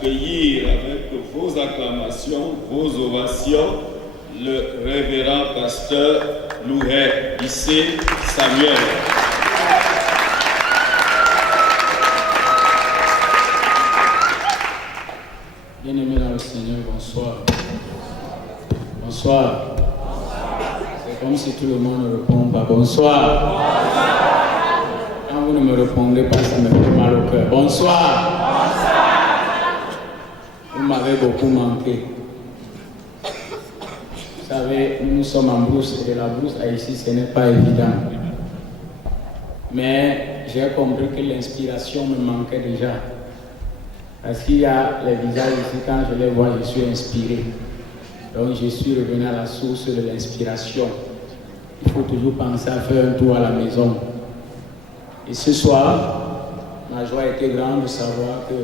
accueillir avec vos acclamations, vos ovations, le révérend pasteur Louret Issé Samuel. Bien-aimés dans le Seigneur, bonsoir. Bonsoir. C'est comme si tout le monde ne répond pas. Bonsoir. Quand vous ne me répondez pas, ça me fait mal au cœur. Bonsoir. Vous m'avez beaucoup manqué. Vous savez, nous sommes en brousse et la brousse ici, ce n'est pas évident. Mais j'ai compris que l'inspiration me manquait déjà. Parce qu'il y a les visages ici, quand je les vois, je suis inspiré. Donc je suis revenu à la source de l'inspiration. Il faut toujours penser à faire un tour à la maison. Et ce soir, ma joie était grande de savoir que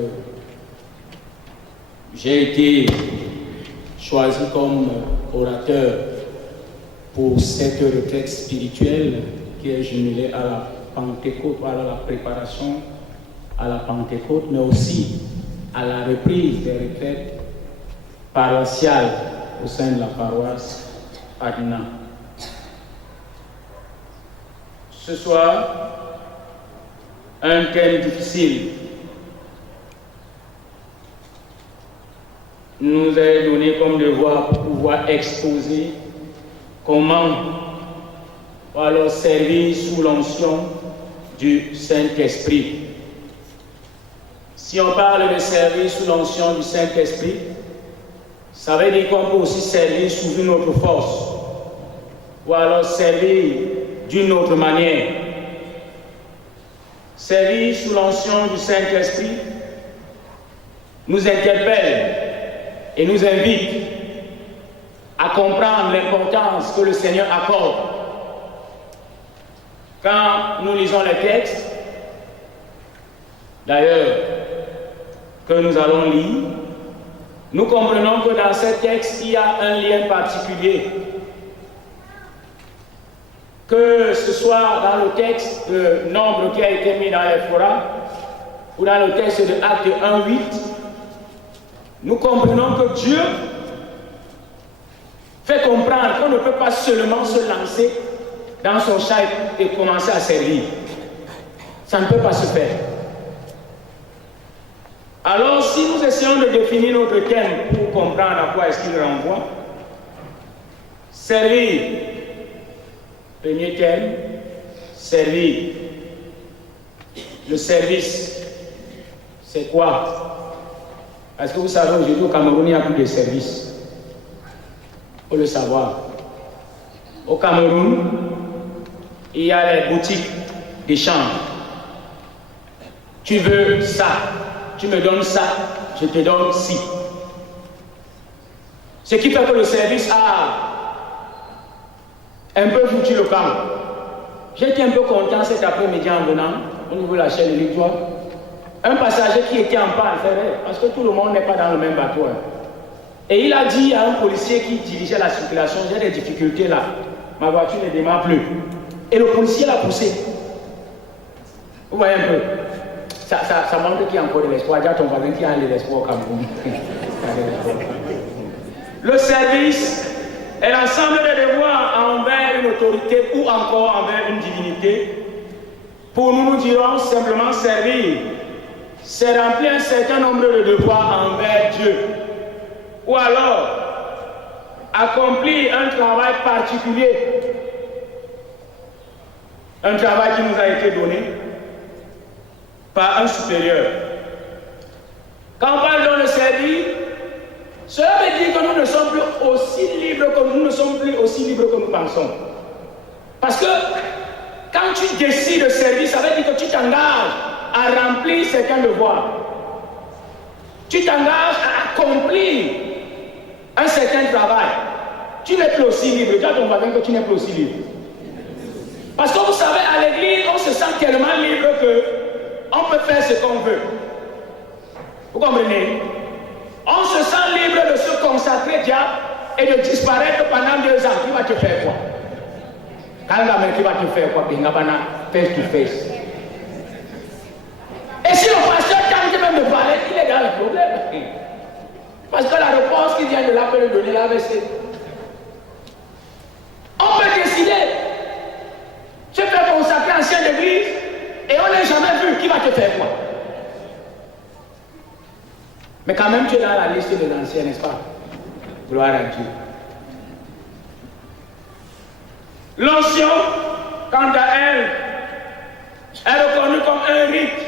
j'ai été choisi comme orateur pour cette retraite spirituelle qui est jumelée à la Pentecôte, à la préparation à la Pentecôte, mais aussi à la reprise des retraites paroissiales au sein de la paroisse Adna. Ce soir, un thème difficile nous est donné comme devoir pour pouvoir exposer comment on va alors servir sous l'onction du Saint-Esprit. Si on parle de servir sous l'onction du Saint-Esprit, ça veut dire qu'on peut aussi servir sous une autre force, ou alors servir d'une autre manière. Servir sous l'onction du Saint-Esprit nous interpelle et nous invite à comprendre l'importance que le Seigneur accorde. Quand nous lisons les textes, d'ailleurs, que nous allons lire, nous comprenons que dans ces textes, il y a un lien particulier. Que ce soit dans le texte de Nombre qui a été mis dans les forats, ou dans le texte de Acte 1:8, nous comprenons que Dieu fait comprendre qu'on ne peut pas seulement se lancer dans son char et commencer à servir. Ça ne peut pas se faire. Alors, si nous essayons de définir notre thème pour comprendre à quoi est-ce qu'il renvoie, servir, premier thème, servir. Le service, c'est quoi? Parce que vous savez, aujourd'hui au Cameroun, il n'y a plus de service. Il faut le savoir. Au Cameroun, il y a les boutiques d'échange. Tu veux ça, tu me donnes ça, je te donne ci. Ce qui fait que le service a un peu foutu le camp. J'étais un peu content cet après-midi en venant au niveau de la chaîne de l'Étoile. Un passager qui était en panne, parce que tout le monde n'est pas dans le même bateau. Et il a dit à un policier qui dirigeait la circulation, j'ai des difficultés là, ma voiture ne démarre plus. Et le policier l'a poussé. Vous voyez un peu, ça montre qu'il y a encore de l'espoir. Déjà ton voisin qui a de l'espoir au Cameroun. Le service est l'ensemble des devoirs envers une autorité ou encore envers une divinité. Pour nous, nous dirons simplement servir. C'est remplir un certain nombre de devoirs envers Dieu. Ou alors, accomplir un travail particulier. Un travail qui nous a été donné par un supérieur. Quand on parle dans le service, cela veut dire que nous ne sommes plus aussi libres que nous pensons. Parce que quand tu décides de servir, ça veut dire que tu t'engages à remplir certains devoirs. Tu t'engages à accomplir un certain travail. Tu n'es plus aussi libre. Dis à ton voisin que tu n'es plus aussi libre. Parce que vous savez, à l'église, on se sent tellement libre qu'on peut faire ce qu'on veut. Vous comprenez? On se sent libre de se consacrer diable et de disparaître pendant 2 ans. Qui va te faire quoi? Quand la mère qui va te faire quoi? Face to face. Et si le pasteur tente même de parler, il est dans le problème. l'AVC. On peut décider, tu peux consacrer ancien d'église et on n'a jamais vu qui va te faire quoi. Mais quand même, tu es dans la liste des anciens, n'est-ce pas? Gloire à Dieu. L'onction, quant à elle, est reconnue comme un rite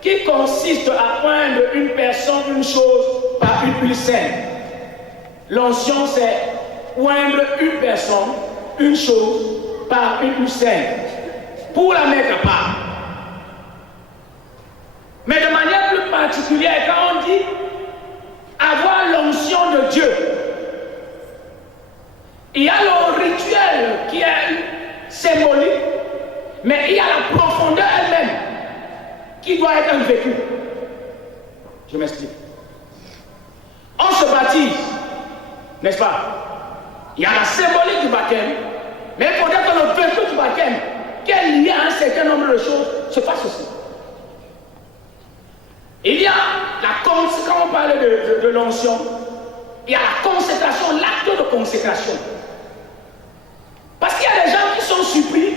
qui consiste à oindre une personne, une chose par une huile sainte. L'onction, c'est oindre une personne, une chose par une huile sainte pour la mettre à part. Mais de manière plus particulière, quand on dit avoir l'onction de Dieu, il y a le rituel qui est symbolique, mais il y a la profondeur elle-même qui doit être vécue. Je m'explique. On se baptise, n'est-ce pas? Il y a la symbolique du baptême, mais il faudrait que le vécu du baptême, qui est lié à un certain nombre de choses, se fasse aussi. Il y a quand on parle de l'onction, il y a la consécration, l'acte de consécration. Parce qu'il y a des gens qui sont surpris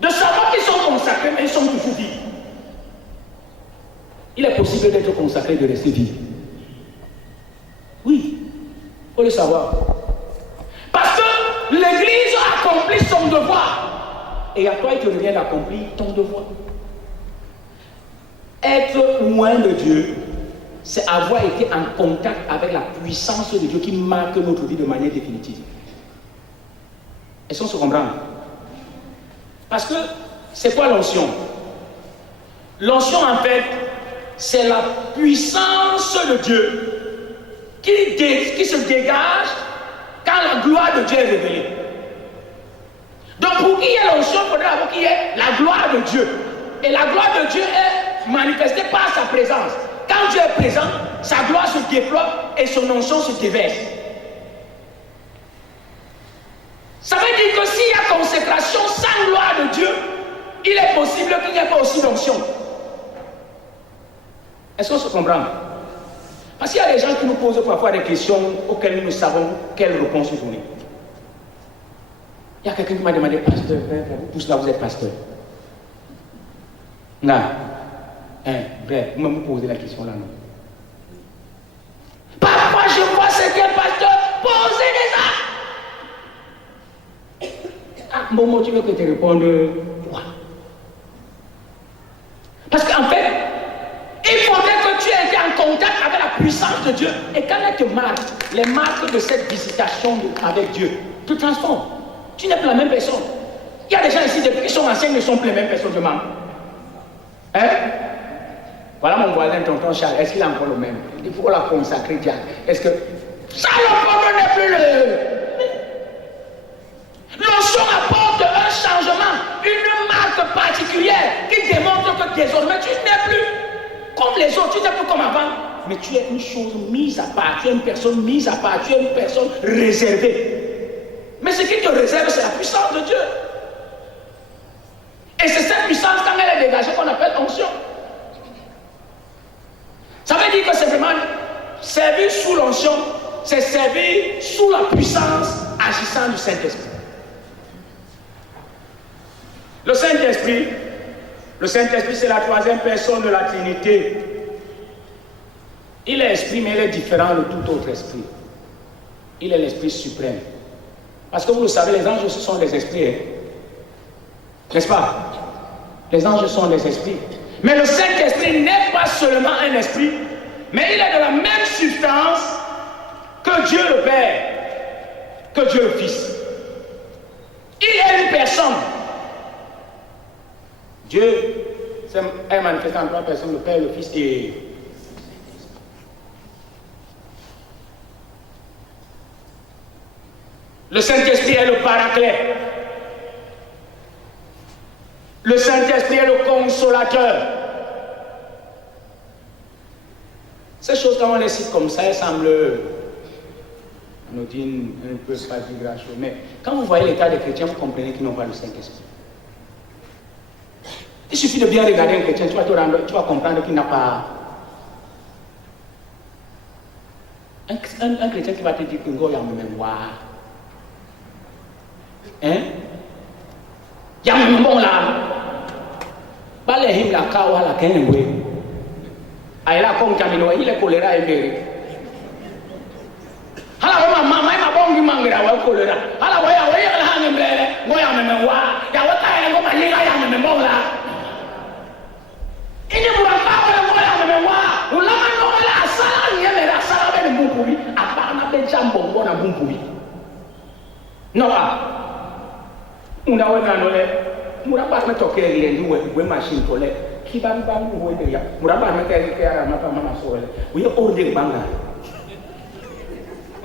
de savoir qu'ils sont consacrés, mais ils sont toujours vivants. Il est possible d'être consacré et de rester vivant. Oui, il faut le savoir. Parce que l'Église accomplit son devoir. Et à toi, il te revient d'accomplir ton devoir. Être loin de Dieu, c'est avoir été en contact avec la puissance de Dieu qui marque notre vie de manière définitive. Est-ce qu'on se comprend? Parce que, c'est quoi l'onction? L'onction, en fait, c'est la puissance de Dieu qui se dégage quand la gloire de Dieu est révélée. Donc, pour qu'il y ait l'onction, il faudrait avoir qu'il y ait la gloire de Dieu. Et la gloire de Dieu est manifestée par sa présence. Quand Dieu est présent, sa gloire se déploie et son onction se déverse. Ça veut dire que s'il y a consécration sans gloire de Dieu, il est possible qu'il n'y ait pas aussi d'onction. Est-ce qu'on se comprend? Parce qu'il y a des gens qui nous posent parfois des questions auxquelles nous ne savons quelle réponse nous donner. Il y a quelqu'un qui m'a demandé, pasteur, vous tous là vous êtes pasteur. Non. Bref, vous me posez la question là, non? Parfois je vois certains pasteurs poser des actes. Ah, Momo, tu veux que je te réponde quoi? Parce qu'en fait, il faudrait que tu aies été en contact avec la puissance de Dieu. Et quand elle te marque, les marques de cette visitation avec Dieu te transforment. Tu n'es plus la même personne. Il y a des gens ici, depuis qu'ils sont anciens, ne sont plus les mêmes personnes de même. Hein? Voilà mon voisin, tonton Charles. Est-ce qu'il a encore le même? Il faut la consacrer, Diane. Est-ce que ça n'est plus le... L'onction apporte un changement, une marque particulière qui démontre que désormais tu n'es plus comme les autres, tu n'es plus comme avant. Mais tu es une chose mise à part, tu es une personne mise à part, tu es une personne réservée. Mais ce qui te réserve, c'est la puissance de Dieu. Et c'est cette puissance, quand elle est dégagée, qu'on appelle onction. Ça veut dire que c'est vraiment servir sous l'onction, c'est servir sous la puissance agissant du Saint-Esprit. Le Saint-Esprit, c'est la troisième personne de la Trinité. Il est esprit, mais il est différent de tout autre esprit. Il est l'Esprit suprême. Parce que vous le savez, les anges, ce sont des esprits. Hein? N'est-ce pas? Les anges sont des esprits. Mais le Saint-Esprit n'est pas seulement un esprit, mais il est de la même substance que Dieu le Père, que Dieu le Fils. Il est une personne. Dieu est manifesté en trois personnes, le Père, le Fils et... Le Saint-Esprit est le paraclet. Le Saint-Esprit est le consolateur. Ces choses, quand on les cite comme ça, elles semblent anodines, un peu pas du grand chose. Mais quand vous voyez l'état des chrétiens, vous comprenez qu'ils n'ont pas le Saint-Esprit. Il suffit de bien regarder un chrétien, tu vas comprendre qu'il n'a pas. Un chrétien qui va te dire que Ngo y'a même mémoire. Hein? Y'a même bon là. Pas les hymnes la kawa la kenwe. Aïe là comme camino, il est choléra et béri. Hala wa mama ma bongi mangira wa choléra. Hala wa ya la hangem blele. Ngo y'a même mémoire. Ya wa ta ngo malinga y'a même bon là. Ini bukan kau yang boleh memewah. Ulama kau boleh asal ni merah asal apa ni bumpui. Apa nak berjambong kau nak bumpui? Noah, unda wana nole. Muraba nak cokir dia ni we machine tole. Kibang bang we dia. Muraba nak kaya kaya apa mana soal. We order bangga.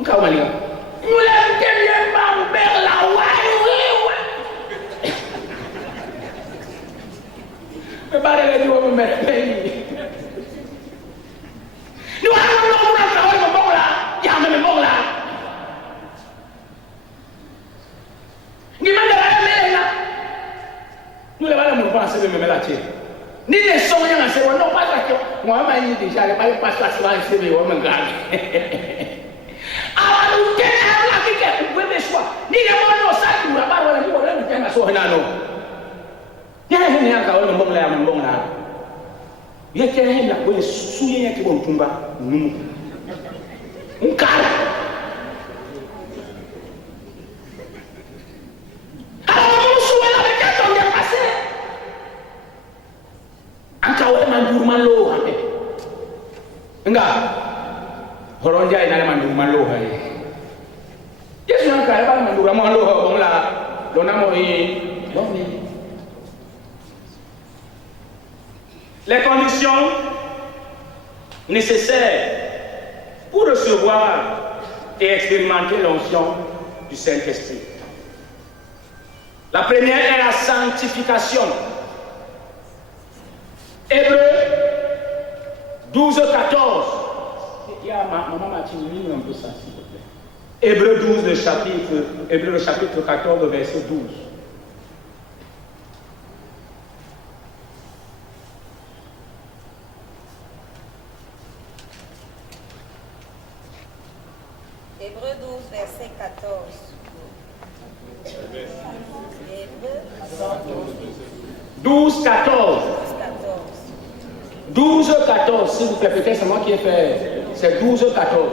Engkau mana? Mulai dia bang berlawai we. Prepare le due per me. Nous allons nous travailler mon bon là. Il y a même bon là. Ni mande la même là. Nous les allons nous penser de même là tiens. Ni les sons rien à se voir non pas ça que moi m'a dit déjà les pas pas ça va se voir mon gars. Alors nous tenons là qui que vous pouvez choix. Ni les mots ça nous la pas voilà ni voilà nous tenons ça non. Yana hini yanka wale mbonga ya mbonga na yake hini la kwenye suye yake kwa mtumba numu mkala hawa musu wala mekato ndia pase anka wale manduru malo hape nga horonja ina manduru malo hae yesu anka wale manduru malo hae bonga lona mo yi loni. Les conditions nécessaires pour recevoir et expérimenter l'onction du Saint-Esprit. La première est la sanctification. Hébreux 12, 14. Maman m'a dit un peu ça, s'il vous plaît. Hébreux 12, le chapitre 14, verset 12. Hébreux 12, verset 14. Hébreux 12, 14. 12, 14. S'il vous plaît, peut-être c'est moi qui ai fait. C'est 12, 14.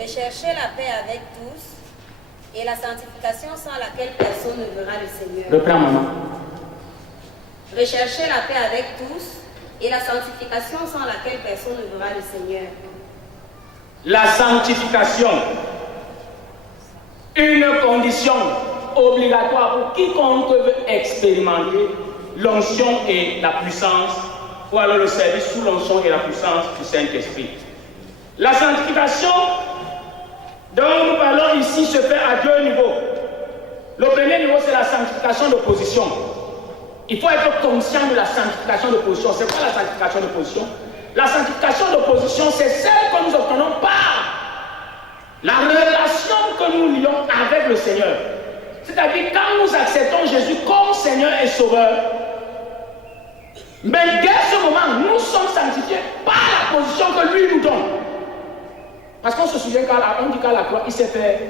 Recherchez la paix avec tous et la sanctification sans laquelle personne ne verra le Seigneur. Reprends, maman. Recherchez la paix avec tous et la sanctification sans laquelle personne ne verra le Seigneur. La sanctification, une condition obligatoire pour quiconque veut expérimenter l'onction et la puissance, ou alors le service sous l'onction et la puissance du Saint-Esprit. La sanctification dont nous parlons ici se fait à deux niveaux. Le premier niveau, c'est la sanctification de position. Il faut être conscient de la sanctification de position. C'est quoi la sanctification de position? La sanctification de position, c'est celle que nous obtenons par la relation que nous lions avec le Seigneur. C'est-à-dire quand nous acceptons Jésus comme Seigneur et Sauveur, mais dès ce moment, nous sommes sanctifiés par la position que lui nous donne. Parce qu'on se souvient qu'on dit qu'à la croix, il s'est fait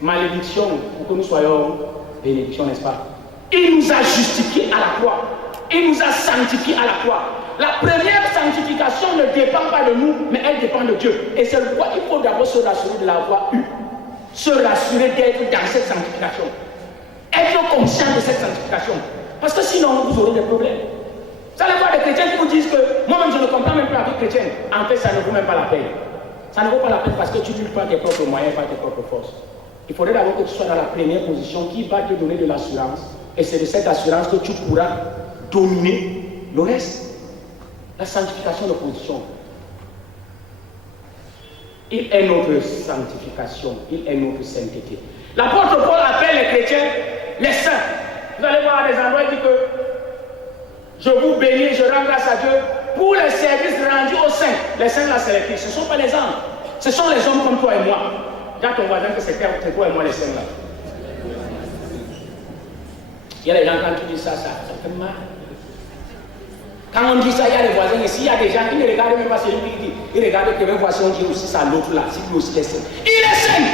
malédiction pour que nous soyons bénédiction, n'est-ce pas? Il nous a justifiés à la croix. Il nous a sanctifiés à la croix. La première sanctification ne dépend pas de nous, mais elle dépend de Dieu. Et c'est pourquoi il faut d'abord se rassurer de l'avoir eu. Se rassurer d'être dans cette sanctification. Être conscient de cette sanctification. Parce que sinon, vous aurez des problèmes. Vous allez voir des chrétiens qui vous disent que moi-même je ne comprends même pas la vie chrétienne. En fait, ça ne vaut même pas la peine. Ça ne vaut pas la peine parce que tu luttes pas tes propres moyens, pas tes propres forces. Il faudrait d'abord que tu sois dans la première position qui va te donner de l'assurance. Et c'est de cette assurance que tu pourras dominer le reste. La sanctification de position. Il est notre sanctification, il est notre sainteté. L'apôtre Paul appelle les chrétiens les saints. Vous allez voir à des endroits, il dit que je vous bénis, je rends grâce à Dieu pour les services rendus aux saints. Les saints là, c'est les Christ. Ce ne sont pas les anges. Ce sont les hommes comme toi et moi. Dis à ton voisin que c'est toi et moi les saints là. Il y a des gens quand tu dis ça, ça fait mal. Quand on dit ça, il y a les voisins ici, il y a des gens qui ne regardent même pas celui qui dit. Ils regardent que même voici, on dit aussi ça, l'autre là, si lui aussi est sain. Il est sain.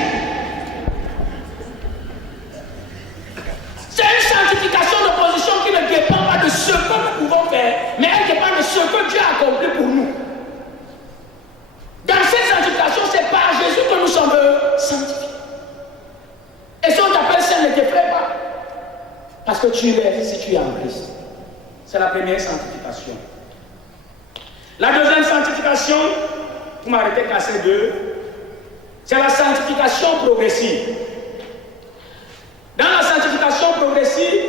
C'est une sanctification de position qui ne dépend pas de ce que nous pouvons faire, mais elle dépend de ce que Dieu a accompli pour nous. Dans cette sanctification, c'est par Jésus que nous sommes sanctifiés. Et si on t'appelle saint, ne t'effraie pas. Parce que tu es, si tu es en Christ. C'est la première sanctification. La deuxième sanctification, vous m'arrêtez qu'à ces deux, c'est la sanctification progressive. Dans la sanctification progressive,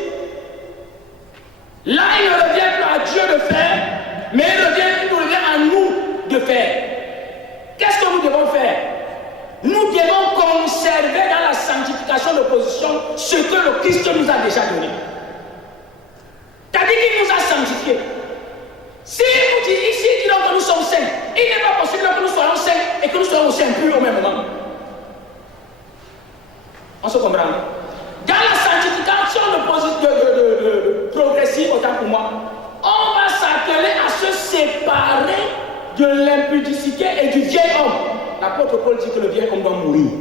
là il ne revient plus à Dieu de faire, mais il nous revient à nous de faire. Qu'est-ce que nous devons faire? Nous devons conserver dans la sanctification de position ce que le Christ nous a déjà donné. C'est-à-dire qu'il nous a sanctifiés. Si nous disons ici que nous sommes saints, il n'est pas possible que nous soyons saints et que nous soyons aussi impurs au même moment. On se comprend? Dans la sanctification de progressive, autant pour moi, on va s'atteler à se séparer de l'impudicité et du vieil homme. L'apôtre Paul dit que le vieil homme doit mourir.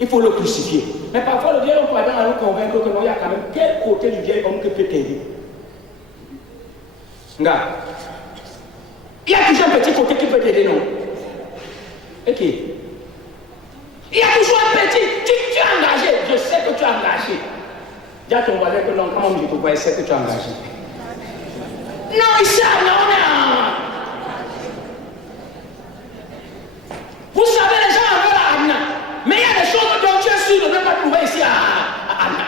Il faut le crucifier. Mais parfois le vieil homme va nous convaincre que non, il y a quand même quel côté du vieil homme que peut t'aider. Regarde. Il y a toujours un petit côté qui peut t'aider, non? Ok. Il y a toujours un petit. Tu es engagé. Je sais que tu es engagé. Dis à ton voisin que non, comment je te vois, je sais que tu es engagé. Non, ici, non. Vous savez, les gens en veulent à Anna. Mais il y a des choses dont tu es sûr de ne pas trouver ici à Anna.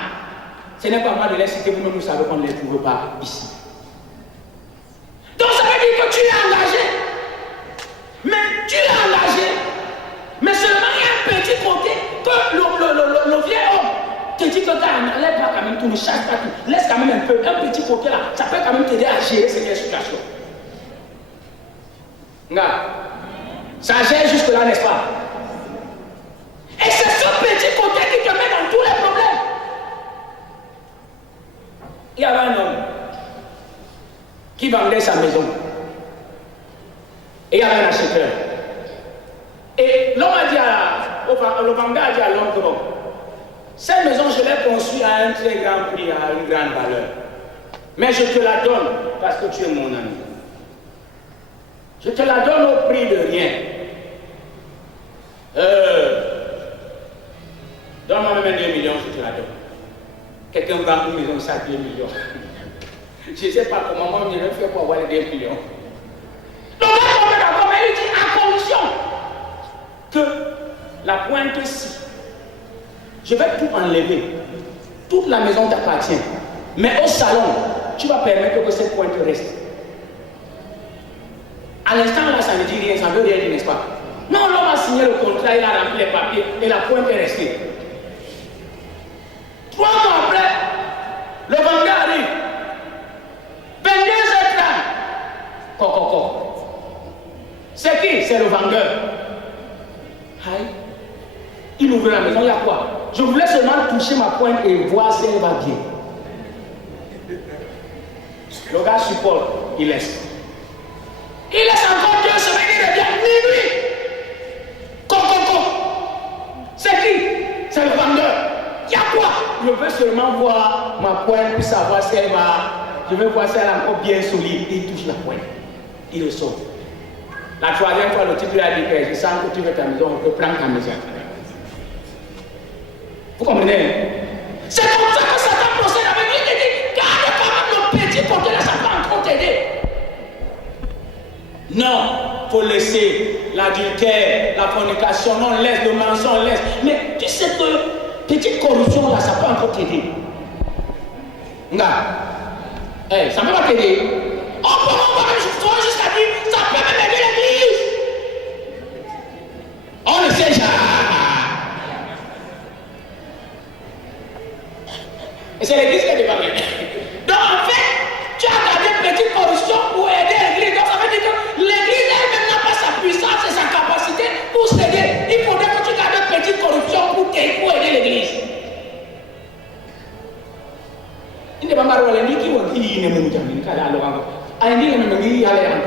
Ce n'est pas moi de les citer, vous-même vous savez qu'on ne les trouve pas ici. Donc ça veut dire que tu es engagé. Mais tu es engagé. Mais seulement il y a un petit côté que le vieil homme te dit que n'allez pas quand même tout, ne chasse pas tout. Laisse quand même un peu, un petit côté là. Ça peut quand même t'aider à gérer cette situation. Regarde. Ça gère jusque là, n'est-ce pas? Et c'est ce petit côté qui te met dans tous les problèmes. Il y avait un homme qui vendait sa maison. Et il y avait un acheteur. Et l'homme a dit le vendeur a dit à l'homme que bon, cette maison je l'ai conçue à un très grand prix, à une grande valeur. Mais je te la donne parce que tu es mon ami. Je te la donne au prix de rien. Donne-moi même 2 millions, je te la donne. Quelqu'un vend une maison, ça 2 millions. Je ne sais pas comment moi je vais faire pour avoir les 2 millions. Donc là, on est d'accord, mais il dit à condition que la pointe-ci, je vais tout enlever. Toute la maison t'appartient. Mais au salon, tu vas permettre que cette pointe reste. À l'instant là, ça ne dit rien, ça ne veut rien dire, n'est-ce pas? Non, l'homme a signé le contrat, il a rempli les papiers et la pointe est restée. 3 mois après, le vendeur arrive. 22h30. Coco. C'est qui? C'est le vendeur. Aïe. Il ouvre la maison, il y a quoi? Je voulais seulement toucher ma pointe et voir si elle va bien. Le gars supporte, il laisse. Il laisse encore 2 semaines, il revient minuit. C'est qui? C'est le vendeur. Il y a quoi? Je veux seulement voir ma pointe pour savoir si elle va. Je veux voir si elle est encore bien solide. Il touche la pointe. Il le sauve. La 3e fois, le type lui a dit que je sens que tu veux ta maison, on peut prendre ta maison. Vous comprenez? C'est comme ça que Satan procède avec lui. Il dit, garde quand même le petit côté là, ça va encore t'aider. Non, il faut laisser l'adultère, la fornication, non, laisse le mensonge, laisse. Mais tu sais que petite corruption là, ça peut encore t'aider. Regarde, hey, ça ne peut pas t'aider. On peut jusqu'à dire, ça peut même aider l'église. On le sait déjà. Et c'est l'église qui est déparée. Donc en fait, tu as gardé petite corruption pour aider l'église. Donc ça veut dire que l'église elle-même n'a pas sa puissance et sa capacité pour s'aider. Il faudrait que tu gardes petite corruption pour aider l'église. Il ne va pas voir les qui vont dire il ne me dit pas.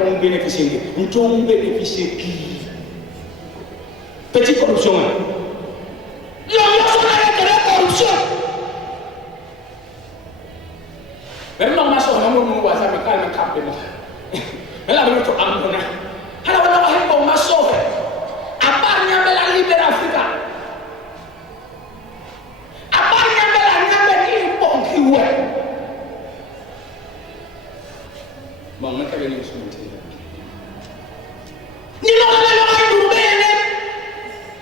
on bénéficie. On bénéficie qui? Petite corruption. Il y a une corruption. Même non, ma soeur, on va ça, mais calme, calme. Mais là, on va tout amener. Alors, on va voir ma soeur. À part la libération Africa. À part la libération qui est bon, bon, on a qu'à venir sur le terrain. Ni non, on a le bébé.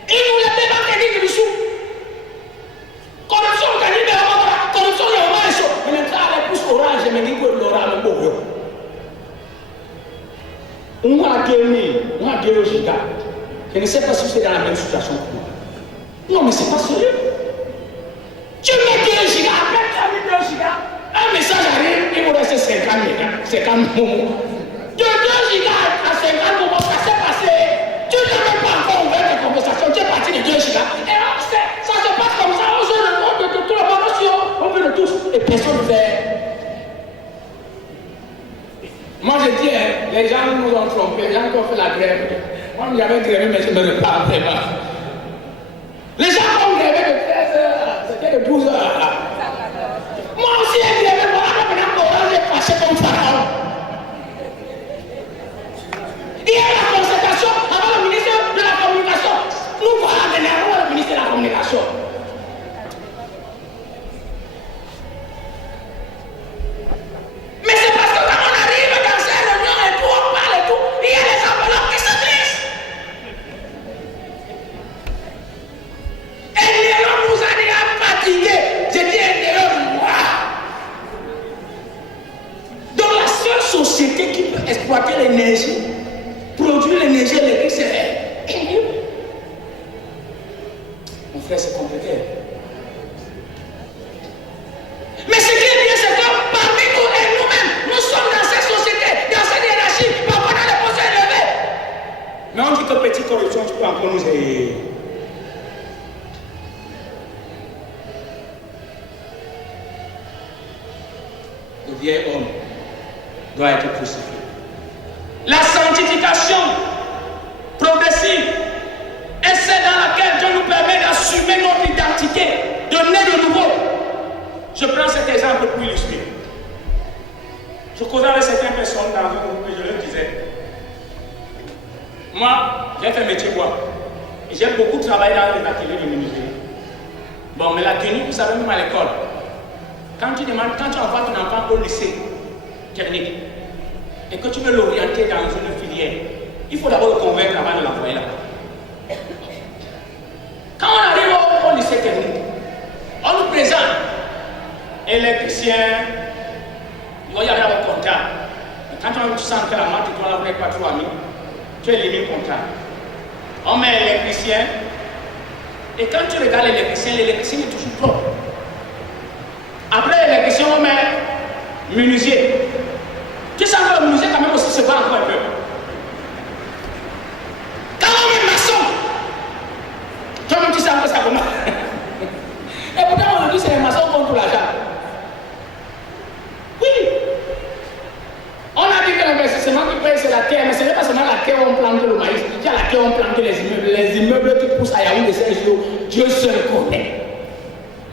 Et nous, les bébés, on a dit que nous sommes. Corruption, on a dit que corruption, il y a un mal. On est là, les pouces orange, mais dit que l'orange est beau. On a gagné, on a gagné au giga. Je ne sais pas si c'est dans la même situation que moi. Non, mais c'est pas sérieux. Tu mets 2 gigas, après tu as mis 2 gigas, un message arrive, il vous reste 50 mégas, 50 moments. De 2 gigas à 50 moments, ça s'est passé. Tu n'as même pas encore ouvert tes conversations, tu es parti de 2 gigas. Et on sait, ça se passe comme ça, on joue le monde de toute la promotion, on veut de tous, et personne ne fait. Moi je dis, les gens nous ont trompés, les gens qui ont fait la grève. Moi j'avais grévé, mais je ne me repars vraiment. Les gens ont grévé de 13 heures, c'était de 12 heures. Moi aussi j'ai grévé, voilà, maintenant j'ai fâché comme Pharaon. Il y a la concertation avec le ministre de la Communication. Nous voilà maintenant le ministre de la Communication. Mais c'est parce que quand on arrive dans ces réunions et tout, on parle et tout, il y a les enveloppes qui se glissent. Et l'erreur nous a déjà fatigué. J'ai dit une erreur, moi. Donc la seule société qui peut exploiter l'énergie, produire l'énergie électrique, c'est elle. Mon frère, c'est compliqué. Mais ce qui est bien, c'est que parmi nous et nous-mêmes, nous sommes dans cette société, dans cette hiérarchie, parfois dans les postes élevés. Mais on dit que petite corruption, tu peux encore nous aider. Le vieil homme doit être crucifié. La sanctification progressive est celle dans laquelle Dieu nous permet d'assumer notre identité, de naître de nouveau. Je prends cet exemple pour illustrer. Je causais avec certaines personnes dans un groupe et je leur disais, moi, j'ai fait métier bois. Et j'ai beaucoup travaillé dans les ateliers de menuiserie. Bon, mais la tenue, vous savez, même à l'école, quand tu envoies ton enfant au lycée technique et que tu veux l'orienter dans une filière, il faut d'abord le convaincre avant de l'envoyer là-bas. Quand on arrive au lycée technique, on nous présente électricien, il va y avoir un comptable. Quand tu sens que la maths et toi, vous n'êtes pas trop amis, tu élimines comptable. On met électricien, et quand tu regardes l'électricien est toujours propre. Après l'électricien, on met menuisier. Tu sens que le menuisier, quand même, aussi se bat encore un peu. Quand on met maçon, toi-même, tu sens que ça commence. Et pourtant, on dit que c'est les maçons contre l'argent. Oui. On a dit que l'investissement qui paye, c'est la terre, mais ce n'est pas seulement la terre où on plante le maïs. Il y a la terre où on plante les immeubles. Les immeubles qui poussent à Yaoundé, c'est Dieu seul connaît.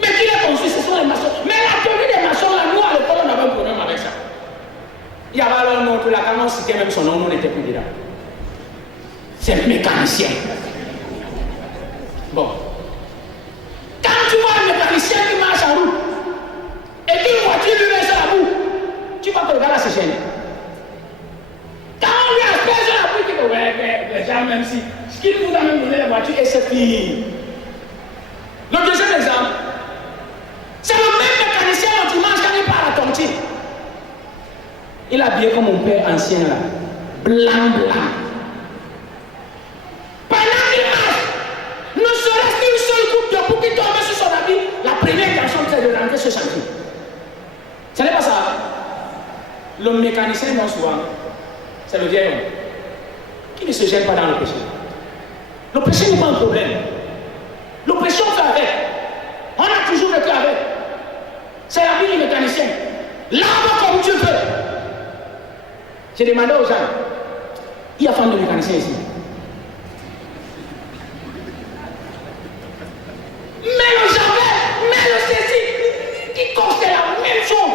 Mais qui les construit, ce sont les maçons. Mais la théorie des maçons, là, nous, à l'école, on avait un problème avec ça. Il y avait alors un autre là, quand on citait même son nom, on n'était plus dedans. C'est le mécanicien. Bon. Quand tu vois un mécanicien qui marche en route, et qu'une voiture lui met sur la boue, tu vas te regarder à ses chaînes. Quand on lui asperge la boue, tu dis, ouais, les gens, même si, ce qu'il nous a même donné la voiture, et c'est fini. Le deuxième exemple, c'est le même mécanicien le dimanche quand il part à Tonti. Il est habillé comme mon père ancien là, blanc, blanc. Pendant qu'il marche, ne serait-ce qu'une seule coupe de boue qui tombe sur son habit, la première intention c'est de rentrer ce chantier. Ce n'est pas ça. Le mécanicien, non souvent, c'est le vieil homme qui ne se gêne pas dans le péché. Le péché n'est pas un problème. Le péché, on fait avec. On a toujours vécu avec. C'est la vie du mécanicien. Lave comme tu veux. J'ai demandé aux gens, Il y a femme de mécanicien ici. Mais le Javel, mais le ceci, qui constate la même chose.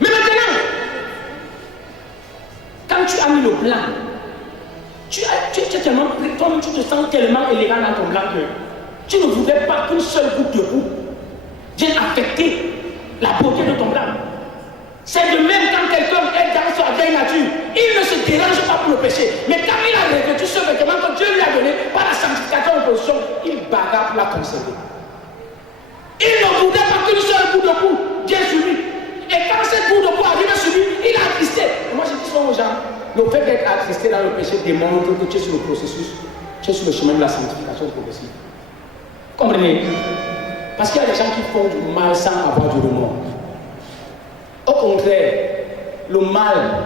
Mais maintenant, quand tu as mis le blanc, tu es tellement, toi-même tu te sens tellement élégant dans ton blanc que tu ne voudrais pas qu'une seule goutte de boue vienne affecter la beauté de ton blanc. C'est de même quand quelqu'un est dans sa vieille nature, il ne se dérange pas pour le péché. Mais quand il a revêtu ce vêtement que Dieu lui a donné par la sanctification de position, il bagarre pour la conserver. Il ne voudrait pas qu'une seule bout de boue vienne sur lui. Et quand cette bout de boue arrive sur lui, il a attristé. Et moi je dis souvent aux gens, le fait d'être attristé dans le péché démontre que tu es sur le processus, tu es sur le chemin de la sanctification progressive. Comprenez? Parce qu'il y a des gens qui font du mal sans avoir du remords. Au contraire, le mal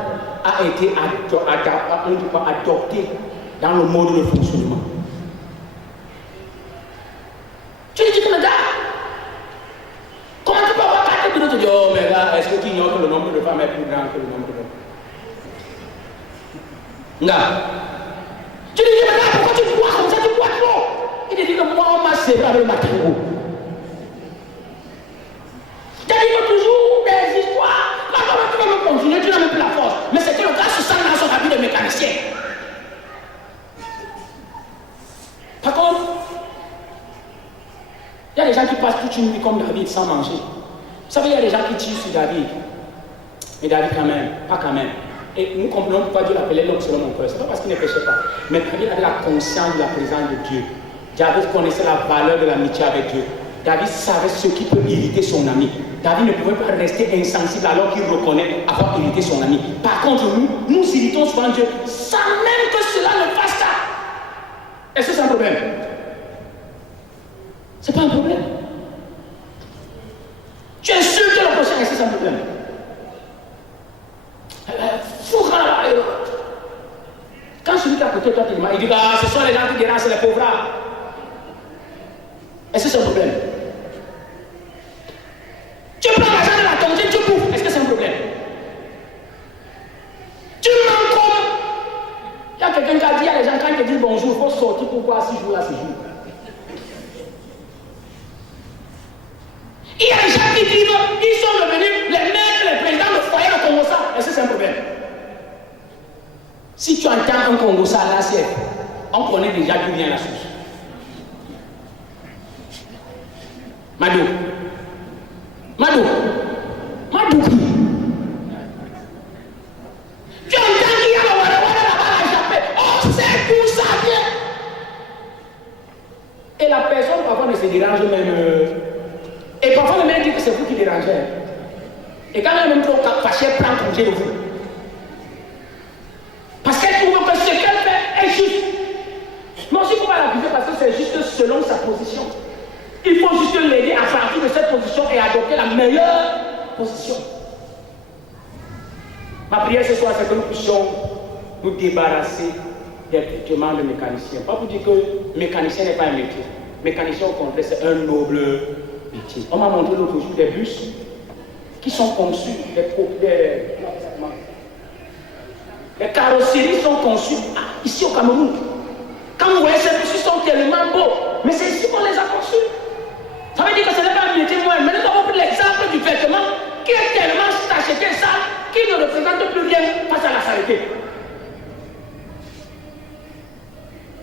a été adopté dans le mode de fonctionnement. Tu dis que le gars, comment tu peux avoir 4 minutes de dire, oh mais là, est-ce que tu ignores que le nombre de femmes est plus grand que le nombre d'hommes? Là, tu dis, mais là, pourquoi tu bois comme ça, tu bois trop? Il te dit que moi, on m'a serré avec le matin. Tu as dit toujours des histoires. Là, comment tu vas me continuer, tu n'as même plus la force. Mais c'est que le gars se sent dans son habit de mécanicien. Par contre, il y a des gens qui passent toute une nuit comme David sans manger. Vous savez, il y a des gens qui tirent sur David. Mais David quand même, pas quand même. Et nous comprenons pourquoi Dieu l'appelait l'homme selon mon cœur. Ce n'est pas parce qu'il ne péchait pas. Mais David avait la conscience de la présence de Dieu. David connaissait la valeur de l'amitié avec Dieu. David savait ce qui peut irriter son ami. David ne pouvait pas rester insensible alors qu'il reconnaît avoir irrité son ami. Par contre, nous irritons souvent Dieu sans même que cela ne fasse ça. Est-ce que c'est un problème? C'est pas un problème. Tu insultes le prochain, est-ce que c'est un problème? Quand celui qui est à côté de toi te demande, il dit ah, ce sont les gens qui dérangent, c'est les pauvres. Est-ce que c'est un problème? Tu prends l'argent de la tontine, tu bouffes. Est-ce que c'est un problème? Tu mens comme. Il y a quelqu'un qui a dit, il y a des gens quand ils te disent bonjour, il faut sortir pour voir 6 jours à 6 jours. Il y a des gens qui disent ils sont devenus les maîtres, les présidents de foyer de Congossa. Est-ce que c'est un problème? Si tu entends un Congossa là, c'est on connaît déjà d'où vient la source. Madou. Madou. Madou. Tu entends qu'il y a le Wara là-bas à échapper. On sait d'où ça vient. Et la personne parfois ne se dérange même. Et parfois le mec dit que c'est vous qui dérangez. Et quand elle est même trop fâchée, elle prend congé de vous. Parce qu'elle trouve que ce qu'elle fait est juste. Mais aussi pour l'accuser parce que c'est juste selon sa position. Il faut juste l'aider à partir de cette position et adopter la meilleure position. Ma prière ce soir, c'est que nous puissions nous débarrasser des vêtements de mécanicien. Pas pour dire que mécanicien n'est pas un métier. Mécanicien, au contraire, c'est un noble métier. On m'a montré l'autre jour des bus qui sont conçus, les carrosseries sont conçues ici au Cameroun. Quand vous voyez ces bus, ils sont tellement beaux, mais c'est ici qu'on les a conçus. Ça veut dire que ce n'est pas un métier moyen. Mais nous avons pris l'exemple du vêtement qui est tellement tacheté sale qu'il ne représente plus rien face à la saleté.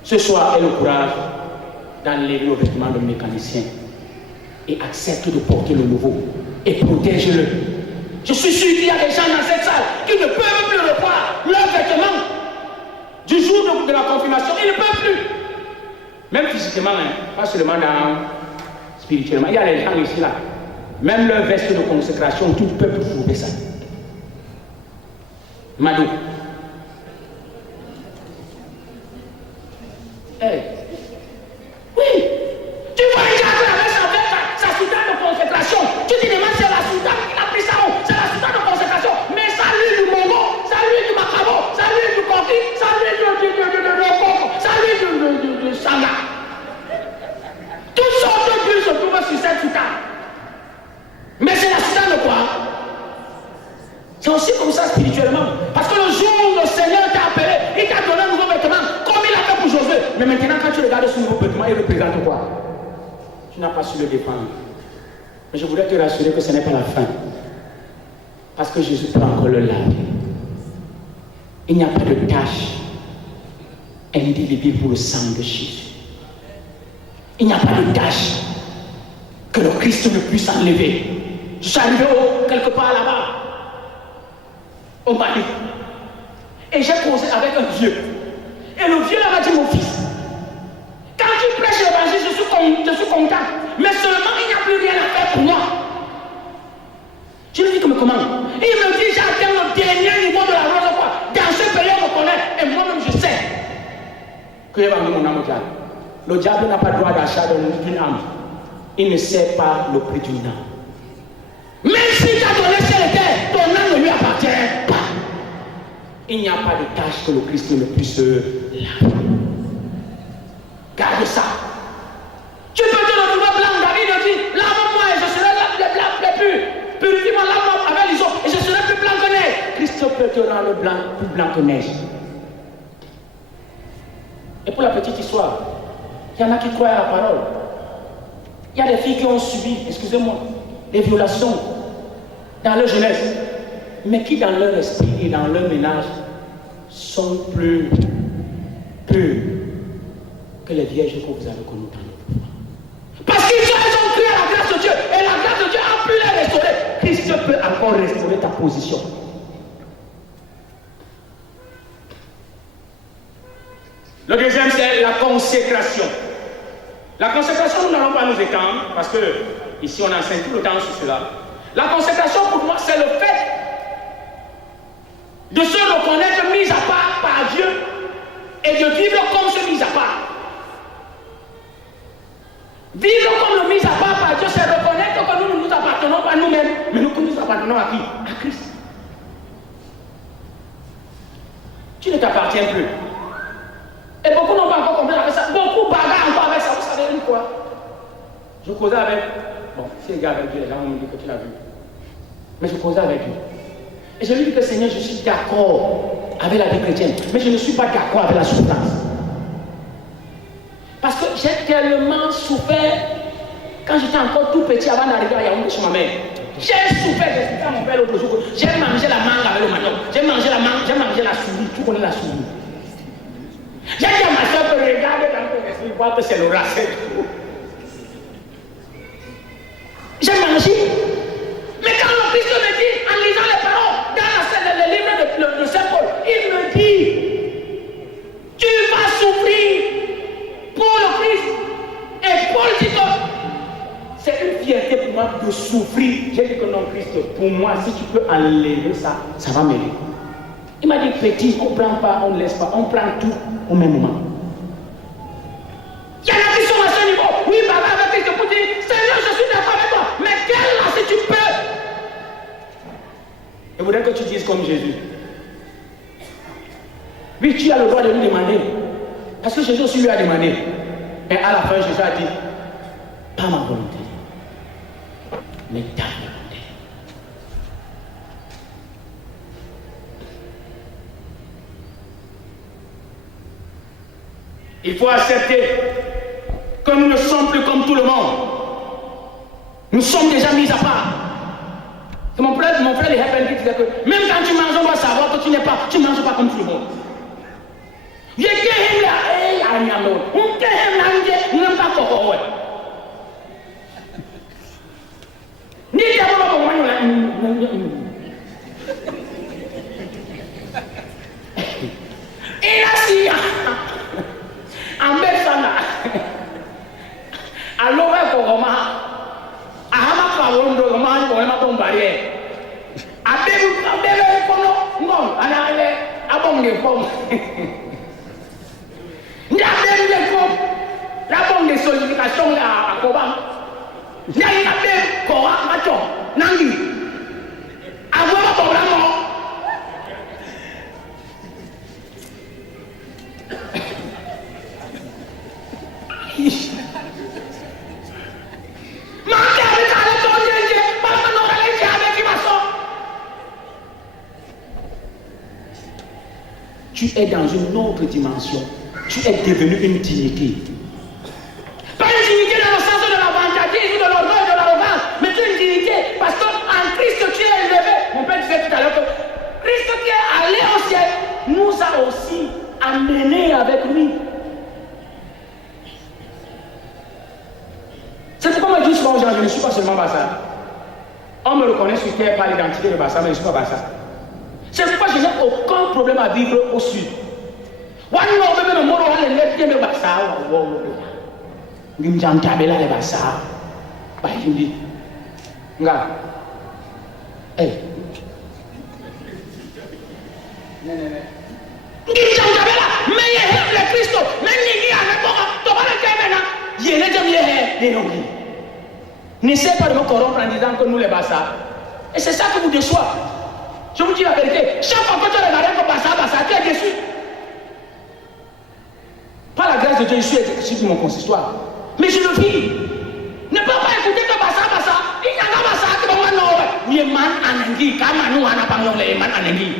Ce soir, aie le courage d'enlever le vêtement de mécanicien et accepte de porter le nouveau et protège-le. Je suis sûr qu'il y a des gens dans cette salle qui ne peuvent plus revoir leurs vêtements du jour de la confirmation. Ils ne peuvent plus. Même physiquement, hein, pas seulement spirituellement. Il y a des gens ici là. Même leur veste de consécration, tout le peuple trouver ça. Madou. Hey. Oui. Tu vois un gars avec sa soutane de consécration. Tu dis demain c'est la soutane qui a pris sa honte. C'est la soutane de consécration. Mais ça lui du Mongo, ça lui du Macabo, ça lui du Kofi, ça lui du Koko, ça lui du Sanga. Toutes sortes de bulles se trouvent sur cette soutane. Mais c'est la soutane de quoi? C'est aussi comme ça spirituellement. Parce que le ce nouveau vêtement, il représente quoi? Tu n'as pas su le défendre. Mais je voudrais te rassurer que ce n'est pas la fin. Parce que Jésus peut encore le laver. Il n'y a pas de tâche indélébile pour le sang de Jésus. Il n'y a pas de tâche que le Christ ne puisse enlever. Je suis arrivé quelque part là-bas, au Mali, et j'ai causé avec un vieux. Et le vieux m'a dit, mon fils, quand tu prêches l'évangile, je suis content, mais seulement il n'y a plus rien à faire pour moi. Je lui dis que mais comment? Il me dit, j'ai atteint le dernier niveau de la rose. Dans ce pays, on me connaît, et moi-même je sais que j'ai vendu mon âme au diable. Le diable n'a pas le droit d'achat d'une âme. Il ne sait pas le prix d'une âme. Même si tu as donné ciel et terre, ton âme ne lui appartient pas. Il n'y a pas de tâche que le Christ ne puisse laver. Garde ça. Tu peux te retrouver blanc. David dit, lave-moi et je serai le plus. Purifie-moi, lave-moi avec les autres et je serai plus blanc que neige. Christ peut te rendre blanc, plus blanc que neige. Et pour la petite histoire, il y en a qui croient à la parole. Il y a des filles qui ont subi, excusez-moi, des violations dans leur jeunesse, mais qui dans leur esprit et dans leur ménage sont plus pures que les vierges que vous avez connues dans le pouvoir. Parce qu'ils ont cru à la grâce de Dieu, et la grâce de Dieu a pu les restaurer. Christ peut encore restaurer ta position. Le deuxième, c'est la consécration. La consécration, nous n'allons pas nous étendre, parce que ici on enseigne tout le temps sur cela. La consécration, pour moi, c'est le fait de se reconnaître mis à part par Dieu et de vivre comme ce mis à part. Vivre comme le mis à part par Dieu, c'est reconnaître que nous ne nous appartenons pas à nous-mêmes, mais nous appartenons à qui? À Christ. Tu ne t'appartiens plus. Et beaucoup n'ont pas encore compris avec ça. Beaucoup bagarrent encore avec ça. Vous savez quoi? Je causais avec. Bon, c'est gars avec Dieu, les gens m'ont dit que tu l'as vu. Mais je causais avec lui. Et je lui dis que Seigneur, je suis d'accord avec la vie chrétienne, mais je ne suis pas d'accord avec la souffrance. Parce que j'ai tellement souffert quand j'étais encore tout petit avant d'arriver à Yaoundé chez ma mère. J'ai souffert, j'ai expliqué à mon père l'autre jour. J'ai mangé la mangue avec le manioc. J'ai mangé la mangue, j'ai mangé la souris. Tu connais la souris? J'ai dit à ma soeur que regarde dans ton esprit, voir que c'est le racine. J'ai mangé. Mais quand le Christ me dit, en lisant les paroles, dans le livre de Saint Paul, il me dit, tu vas souffrir pour le Christ. Et Paul dit que c'est une fierté pour moi de souffrir. J'ai dit que non, Christ, pour moi, si tu peux enlever ça, ça va m'aider. Il m'a dit, petit, on ne prend pas, on ne laisse pas, on prend tout au même moment. Il y en a qui sont à ce niveau. Oui, parler avec Christ pour dire, Seigneur, je suis d'accord avec toi, mais quelle là si tu peux? Je voudrais que tu dises comme Jésus. Oui, tu as le droit de lui demander. Parce que Jésus aussi lui a demandé. Et à la fin, Jésus a dit, pas ma volonté, mais ta volonté. Il faut accepter que nous ne sommes plus comme tout le monde. Nous sommes déjà mis à part. Mon frère les Heppen qui disait que même quand tu manges, on va savoir que tu ne manges pas comme tout le monde. La bombe de solidification à Koba. Il y a une appel Kora Macho, Nangi. Avoir un problème. Tu es dans une autre dimension. Tu es devenu une dignité. amené avec lui. C'est pourquoi moi je dis souvent aux gens, je ne suis pas seulement Bassa. On me reconnaît sur terre par l'identité de Bassa, mais je ne suis pas Bassa. C'est pourquoi je n'ai aucun problème à vivre au sud. N'essayez pas de me corrompre en disant que nous les Bassa. Et c'est ça qui vous déçoit. Je vous dis la vérité. Chaque fois que tu regardes comme Bassa, tu es déçu. Par la grâce de Dieu, je suis exécutif de mon consistoire. Mais je le vis. Ne peux pas écouter que Bassa. Il n'y a pas Bassa qui va me dire. Il y a man anengi. Kama nous on a pas de man anengi.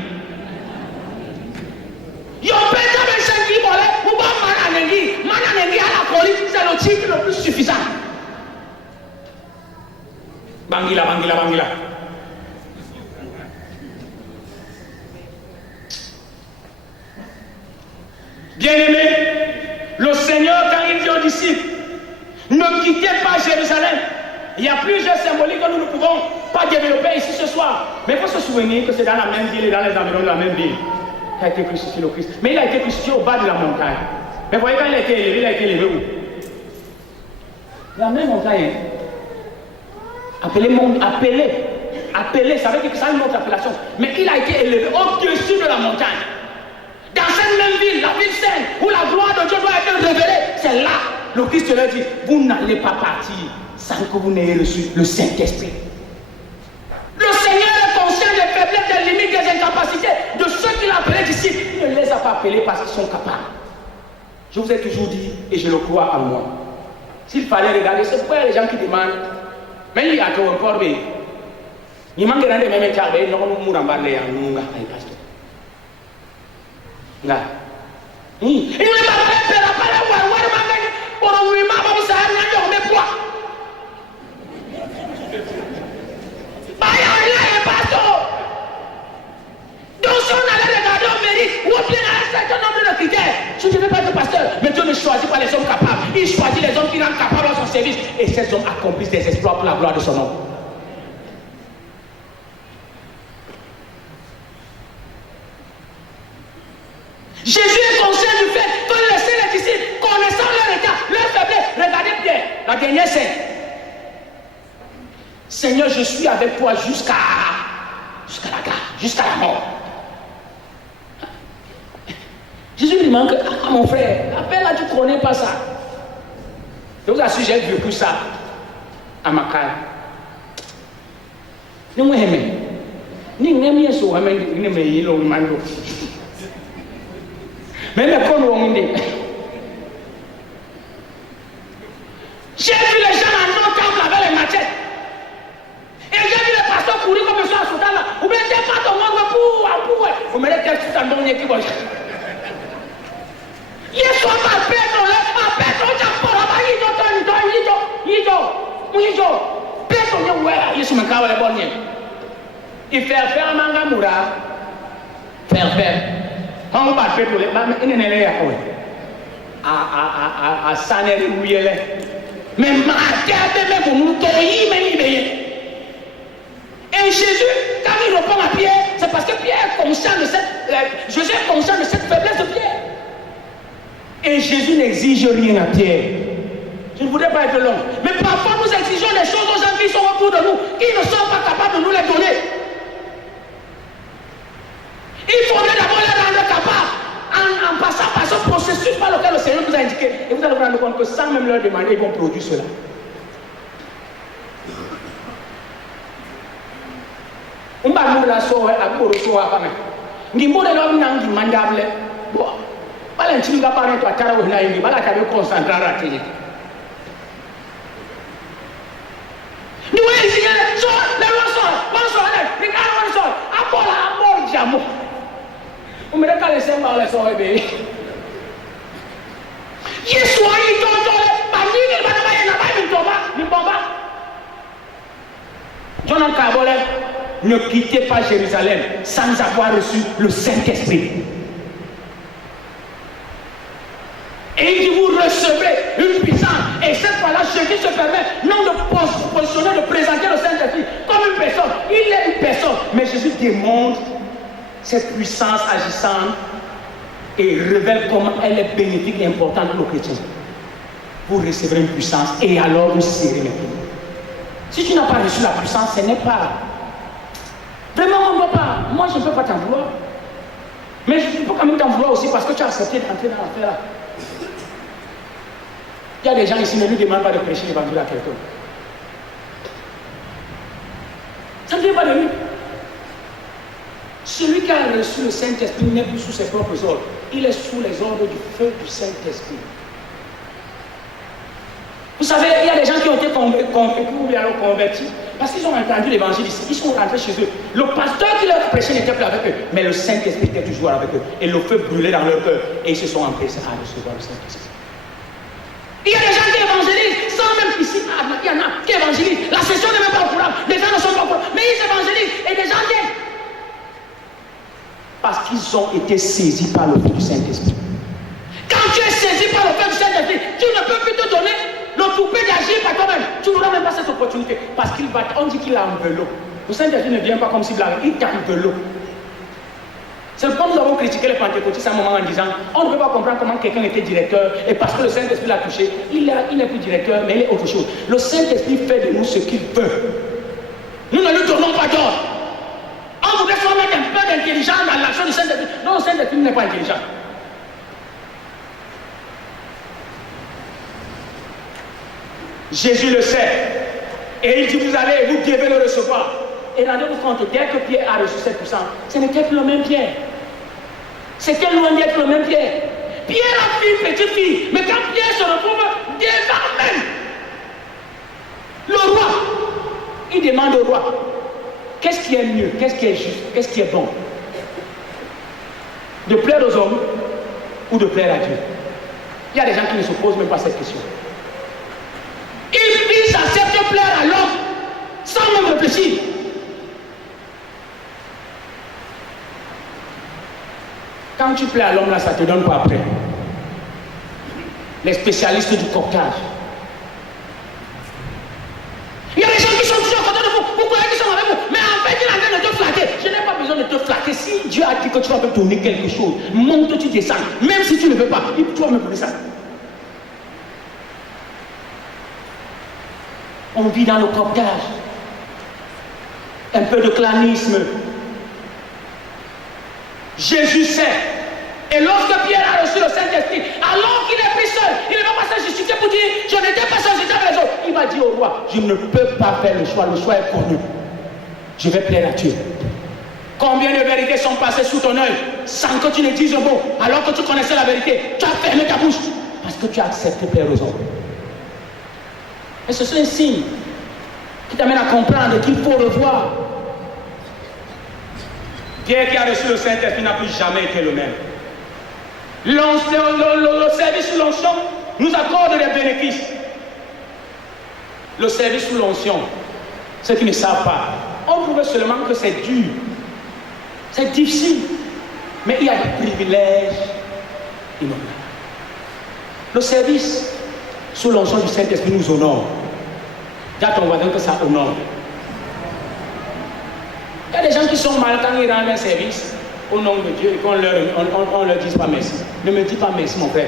Yo pète avec 5 qui volent. Ou pas man anengi. Man anengi à la police, c'est le titre le plus suffisant. Bangila. Bien-aimés, le Seigneur, quand il dit aux disciples, ne quittez pas Jérusalem. Il y a plusieurs symboliques que nous ne pouvons pas développer ici ce soir. Mais il faut se souvenir que c'est dans la même ville et dans les environs de la même ville qu'a été crucifié le Christ. Mais il a été crucifié au bas de la montagne. Mais voyez, quand il a été élevé où? La même montagne. Appelé, ça veut dire que ça a une autre appellation. Mais il a été élevé au-dessus de la montagne. Dans cette même ville, la ville sainte, où la gloire de Dieu doit être révélée, c'est là. Le Christ leur dit, vous n'allez pas partir sans que vous n'ayez reçu le Saint-Esprit. Le Seigneur est conscient des faiblesses, des limites, des incapacités de ceux qu'il a appelés disciples. Il ne les a pas appelés parce qu'ils sont capables. Je vous ai toujours dit, et je le crois en moi. S'il fallait regarder, c'est pourquoi il y a des gens qui demandent, mais il y a tout un corps, il manque de même charbe, il n'y a pas de mourant, il y a un pasteur. Là. Il ne va pas faire la parole, pour nous, il m'a pas ça, il n'y a pas de poids. Donc si on allait regarder au mérite, ou bien à un certain nombre de critères, je ne vais pas être pasteur, mais Dieu ne choisit pas les hommes capables, il choisit les hommes qui rendent capables à son service, et ces hommes accomplissent des exploits pour la gloire de son nom. Jésus est conscient du fait que laisser les disciples, connaissant leur état, leur faiblesse, regardez Pierre, la dernière scène. Seigneur, je suis avec toi jusqu'à la gare, jusqu'à la mort. Jésus lui demande, mon frère, appelle là, tu ne connais pas ça. Je vous assure, j'ai vécu ça à Makai. Ni moi aimé, ni n'aimé so aimé, ni n'aimé yelo mando. Mais quand on dit, j'ai vu les gens en non temple avec les machettes. Et j'ai vu les pasteurs courir comme ça à Soudan là. Ou bien j'ai pas ton monde pour. Vous me dites que tu t'en donnes qui va. Il est soit à Pedro là, à Pedro, tu as pas là-bas, Pedro, il est il se met à la bonne. Il fait faire un manga moura. Faire. On va faire pour les femmes, il n'est pas à Saner ou Yele. Mais ma terre, même pour nous, et Jésus, quand il répond à Pierre, c'est parce que Pierre est conscient de Jésus est conscient de cette faiblesse de Pierre. Et Jésus n'exige rien à Pierre. Je ne voudrais pas être long. Mais parfois, nous exigeons des choses aux gens qui sont autour de nous, qui ne sont pas capables de nous les donner. Il faudrait d'abord les rendre capables en passant par ce processus par lequel le Seigneur nous a indiqué. Et vous allez vous rendre compte que sans même leur demander, ils vont produire cela. On va nous la sauver à Koro Soa quand même. Nous allons nous demander. Bon, voilà un petit peu d'appareil pour atteindre au Naïm. Voilà, tu as concentrer à la télé. Nous allons essayer de sortir, on me regarde les symboles, les soeurs, bébé. Yesu ayi tonto, bandini bana baye na baye ni bomba. Jonathan Kabole, ne quittez pas Jérusalem sans avoir reçu le Saint-Esprit. Jésus se permet non de positionner, de présenter le Saint-Esprit comme une personne. Il est une personne. Mais Jésus démontre cette puissance agissante et révèle comment elle est bénéfique et importante pour nos chrétiens. Vous recevrez une puissance et alors vous serez mes pays. Si tu n'as pas reçu la puissance, ce n'est pas. Vraiment, on ne doit pas. Moi, je ne peux pas t'en vouloir. Mais je peux quand même t'en vouloir aussi parce que tu as accepté d'entrer dans l'affaire là. Il y a des gens ici qui ne lui demandent pas de prêcher l'évangile à quelqu'un. Ça ne vient pas de lui. Celui qui a reçu le Saint-Esprit n'est plus sous ses propres ordres. Il est sous les ordres du feu du Saint-Esprit. Vous savez, il y a des gens qui ont été convertis parce qu'ils ont entendu l'évangile ici. Ils sont rentrés chez eux. Le pasteur qui leur prêchait n'était plus avec eux, mais le Saint-Esprit était toujours avec eux. Et le feu brûlait dans leur cœur. Et ils se sont empressés à recevoir le Saint-Esprit. Il y a des gens qui évangélisent sans même ici. Il y en a qui évangélisent. La session n'est même pas au courant. Les gens ne sont pas au courant. Mais ils évangélisent. Et des gens viennent. Parce qu'ils ont été saisis par le feu du Saint-Esprit. Quand tu es saisi par le feu du Saint-Esprit, tu ne peux plus te donner le toupet d'agir par toi-même. Tu n'auras même pas cette opportunité. Parce qu'il va, on dit qu'il a enveloppé. Le Saint-Esprit ne vient pas comme s'il avait. Il t'enveloppe. C'est comme nous avons critiqué les pentecôtistes à un moment en disant on ne peut pas comprendre comment quelqu'un était directeur et parce que le Saint-Esprit l'a touché, il n'est plus directeur, mais il est autre chose. Le Saint-Esprit fait de nous ce qu'il veut. Nous ne lui donnons pas d'ordre. On voudrait faire mettre un peu d'intelligence dans l'action du Saint-Esprit. Non, le Saint-Esprit n'est pas intelligent. Jésus le sait. Et il dit vous allez, vous devez le recevoir. Et rendez-vous compte, dès que Pierre a reçu cette puissance, ce n'était plus le même Pierre. C'était loin d'être le même Pierre. Pierre a fait une petite fille, mais quand Pierre se retrouve devant même le roi, il demande au roi, qu'est-ce qui est mieux, qu'est-ce qui est juste, qu'est-ce qui est bon? De plaire aux hommes ou de plaire à Dieu? Il y a des gens qui ne se posent même pas cette question. Ils acceptent de plaire à l'homme sans même réfléchir. Quand tu plais à l'homme, là, ça te donne quoi après? Les spécialistes du cooptage. Il y a des gens qui sont toujours à côté de vous. Vous croyez qu'ils sont avec vous. Mais en fait, il est en train de te flatter. Je n'ai pas besoin de te flatter. Si Dieu a dit que tu vas me donner quelque chose, monte, tu descends. Même si tu ne veux pas, tu vas me donner ça. On vit dans le cooptage. Un peu de clanisme. Jésus sait. Et lorsque Pierre a reçu le Saint-Esprit, alors qu'il est pris seul, il ne va pas se justifier pour dire je n'étais pas seul, j'étais avec les autres. Il va dire au roi, je ne peux pas faire le choix est connu. Je vais plaire à Dieu. Combien de vérités sont passées sous ton œil sans que tu ne dises un mot, alors que tu connaissais la vérité, tu as fermé ta bouche parce que tu as accepté plaire aux hommes. Et ce sont un signe qui t'amène à comprendre qu'il faut revoir. Pierre qui a reçu le Saint-Esprit n'a plus jamais été le même. Le service sous l'onction nous accorde des bénéfices. Le service sous l'onction, ceux qui ne savent pas, on trouve seulement que c'est dur. C'est difficile. Mais il y a des privilèges innombrables. Le service sous l'onction du Saint-Esprit nous honore. Dis à ton voisin que ça honore. Il y a des gens qui sont mal quand ils rendent un service au nom de Dieu et qu'on leur dise pas merci. Ne me dis pas merci, mon frère.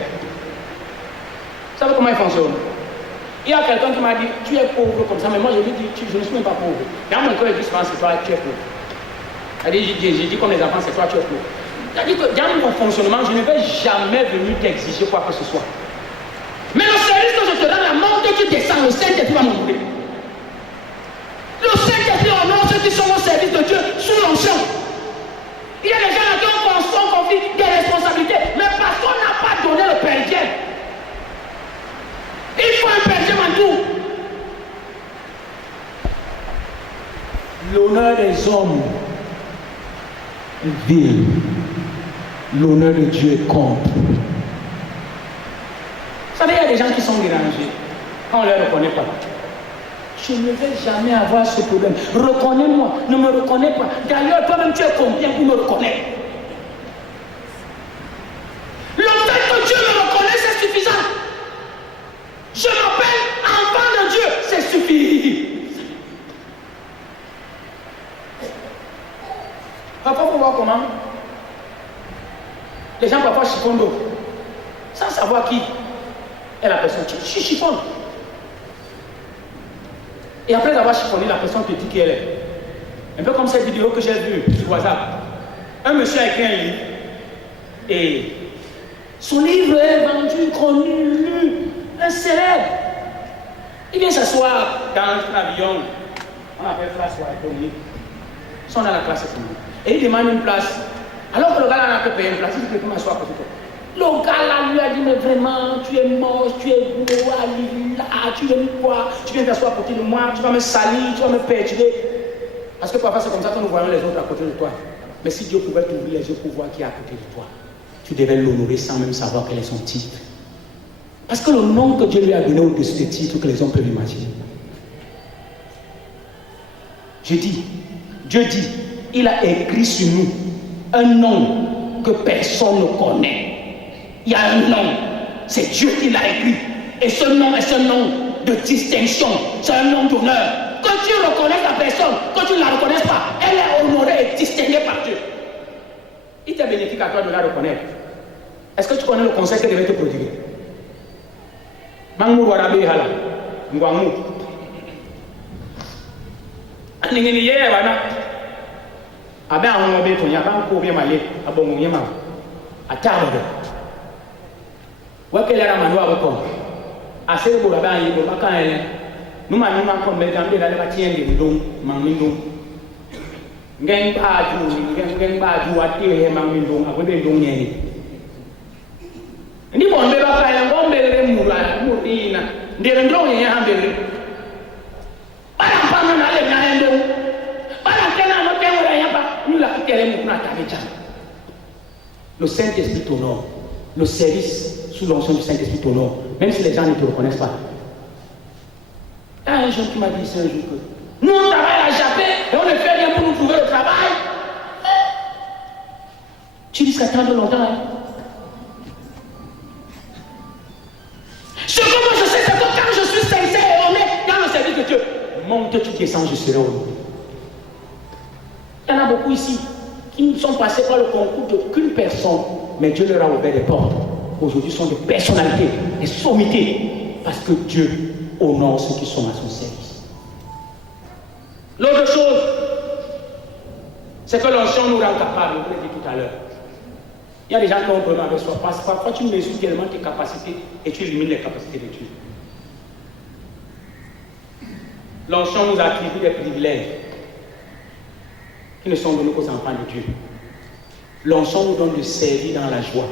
Vous savez comment il fonctionne? Il y a quelqu'un qui m'a dit, tu es pauvre comme ça, mais moi je lui dis, je ne suis même pas pauvre. Dans mon cœur, je dis souvent, c'est toi, tu es pauvre. J'ai dit comme les enfants, c'est toi, tu es pauvre. C'est-à-dire que dans mon fonctionnement, je ne vais jamais venir t'exiger quoi que ce soit. Mais le service que je te donne, la mort que tu descends, le Saint-Esprit va m'honorer. Le Saint-Esprit honore ceux qui sont au service de Dieu sous l'onction. Il y a des gens à qui on confie des responsabilités, mais parce qu'on n'a pas donné le Père Dieu. Il faut un Père Dieu en tout. L'honneur des hommes est vil. L'honneur de Dieu compte. Vous savez, il y a des gens qui sont dérangés quand on ne les reconnaît pas. Je ne vais jamais avoir ce problème. Reconnais-moi, ne me reconnais pas. D'ailleurs, toi-même, tu es combien pour me reconnaître? Le fait que Dieu me reconnaisse, c'est suffisant. Je m'appelle enfant Les gens parfois chiffonnent d'autres. Sans savoir qui est la personne. Tu chiffonnes. Et après avoir chiffonné, la personne te dit qui elle est. Un peu comme cette vidéo que j'ai vue sur WhatsApp. Un monsieur a écrit un livre. Et son livre est vendu, connu, lu, un célèbre. Il vient s'asseoir dans un avion. On appelle place économique. Ils sont dans la classe économique. Et il demande une place. Alors que le gars là n'a que payé une place, il dit que m'asseoir à côté de toi. Le gars là lui a dit, mais vraiment, tu es moche, tu es gros, là, tu viens quoi? Tu viens t'asseoir à côté de moi, tu vas me salir, tu vas me perturber. Parce que parfois c'est comme ça que nous voyons les autres à côté de toi. Mais si Dieu pouvait t'ouvrir les yeux pour voir qui est à côté de toi, tu devais l'honorer sans même savoir quel est son titre. Parce que le nom que Dieu lui a donné au-dessus des titres que les hommes peuvent imaginer. Je dis, Dieu dit, il a écrit sur nous un nom que personne ne connaît. Il y a un nom, c'est Dieu qui l'a écrit. Et ce nom est un nom de distinction, c'est un nom d'honneur. Quand tu reconnais la personne, quand tu ne la reconnais pas, elle est honorée et distinguée par Dieu. Il t'est bénéfique à toi de la reconnaître. Est-ce que tu connais le conseil que devait te prodiguer? Mangou Warabe Hala, Ngwangou. Ningini yeye bana. Abe ahun obe to nya ban ko be male abongo yema. Atabo. Wakele ra manu aboko. Ase bo ba yi bo maka ele. Numa nyuma ko be gambe la ba tiende ndong mangindong. Ngeng ba ju, ngeng ba ju ati he mangindong abode ndong nyeni. Ndi bombe ba kaya ngombe le murina. Ndere ndong nyenya hambele. Le Saint-Esprit t'honore. Le service sous l'onction du Saint-Esprit t'honore. Même si les gens ne te reconnaissent pas. Il y a un jeune qui m'a dit ici un jour que nous on travaille à Japé et on ne fait rien pour nous trouver le travail. Tu risques d'attendre longtemps. Hein? Ce que moi je sais, c'est que quand je suis sincère et honnête dans le service de Dieu, monte, tu descends, je serai honoré. Il y en a beaucoup ici qui sont passés par le concours d'aucune personne, mais Dieu leur a ouvert des portes. Aujourd'hui, sont des personnalités, des sommités, parce que Dieu honore ceux qui sont à son service. L'autre chose, c'est que l'onction nous rend capables, je vous l'ai dit tout à l'heure. Il y a des gens qui ont un problème avec soi, parce que parfois tu mesures tellement tes capacités et tu élimines les capacités de Dieu. L'onction nous attribue des privilèges qui ne sont donnés qu'aux enfants de Dieu. L'onction nous donne de servir dans la joie.